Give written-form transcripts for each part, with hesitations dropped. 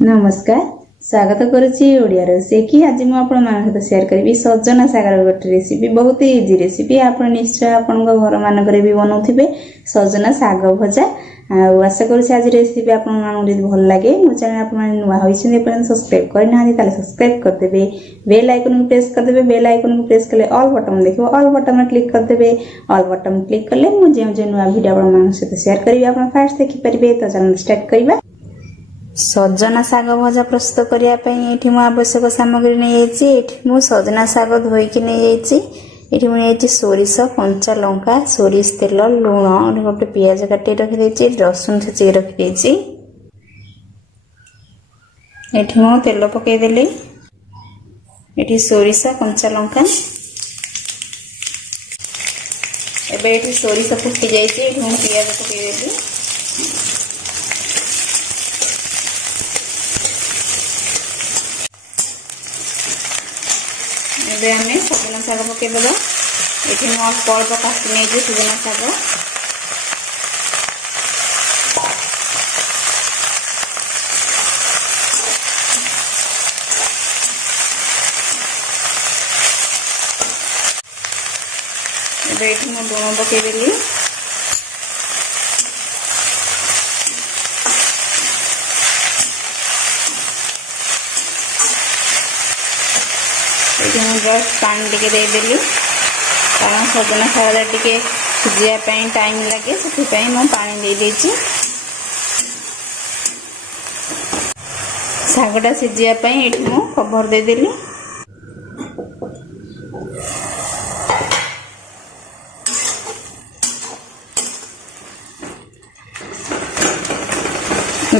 नमस्कार, स्वागत करुच्ची ओडिया रोषेई आज मुझे शेयर करी सजना सागर गोटे रेसिपी बहुत इजी रेसिपी आप निश्चय आपण घर मानक भी बनाऊे सजना साग भजा आशा करुच्ची आज रेसिपी आपको भल लगे मो चैनल आप नुआ होती सब्सक्राइब करना सब्सक्राइब करदे बेल आइकन को प्रेस करदे बेल आइकन को प्रेस कले ऑल बटन देखो ऑल बटन में क्लिक करदे ऑल बटन क्लिक कले मुझे नुआ वीडियो आप शेयर करी आप फास्ट देखिपारे। तो चैनल स्टार्ट करवा। सजना साग भजा प्रस्तुत करने आवश्यक सामग्री नहीं सजना साग धोईकी नहीं सोरिष कंचा लंका सोरिष तेल लुण गोटे पियाज काटी रखी रसुन छेचिक रखी मु तेल पकईदेली ये सोरिष कंचा लंका एवं सोरिष फुटी जाइए पियाज पकईदेली आम सजना साग पकईद ये अल्प अल्प काटी नहीं सजना साग ये लुण पकईदेली जस्ट पानी टिके देदेली कारण सजना साग टिके सिझापी टाइम लगे से पानी दे देछि सागटा सिझापी ये मु कवर देदेली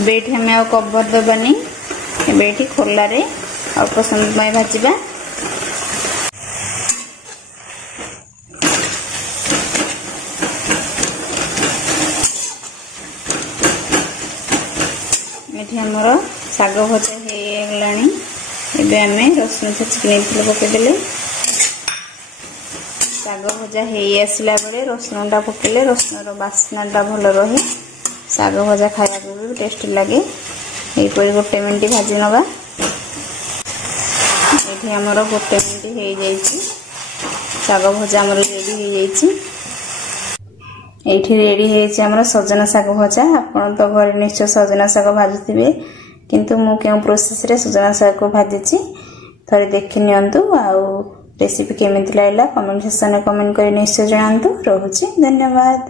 बेठी हमें आ कवर दबानी बेठी खोला रे अल्प समय भाजवा ये आमर साग भजा हो गला आम रसुन छेचिक नहीं पकईदे साग भजा हो आसला बेले रसुनटा पकईले रसुन बास्नाटा भल रहे साग भजा खाया भी टेस्टी लगे यहपरी गोटे मिनिट भाजी नवा ये आमर गोटे मिनिट हो साग भजा आमर रेडी हो रेडी है सजना साग भजा आपण तो घर निश्चय सजना साग भाजुवे किंतु मु क्यों प्रोसेस रे सजना साग को भाजी थोड़े देखि नियंतु आउ रेसिपी केमिति लागला कमेंट सेक्शन में कमेंट कर निश्चय जणांतु। रहुछि धन्यवाद।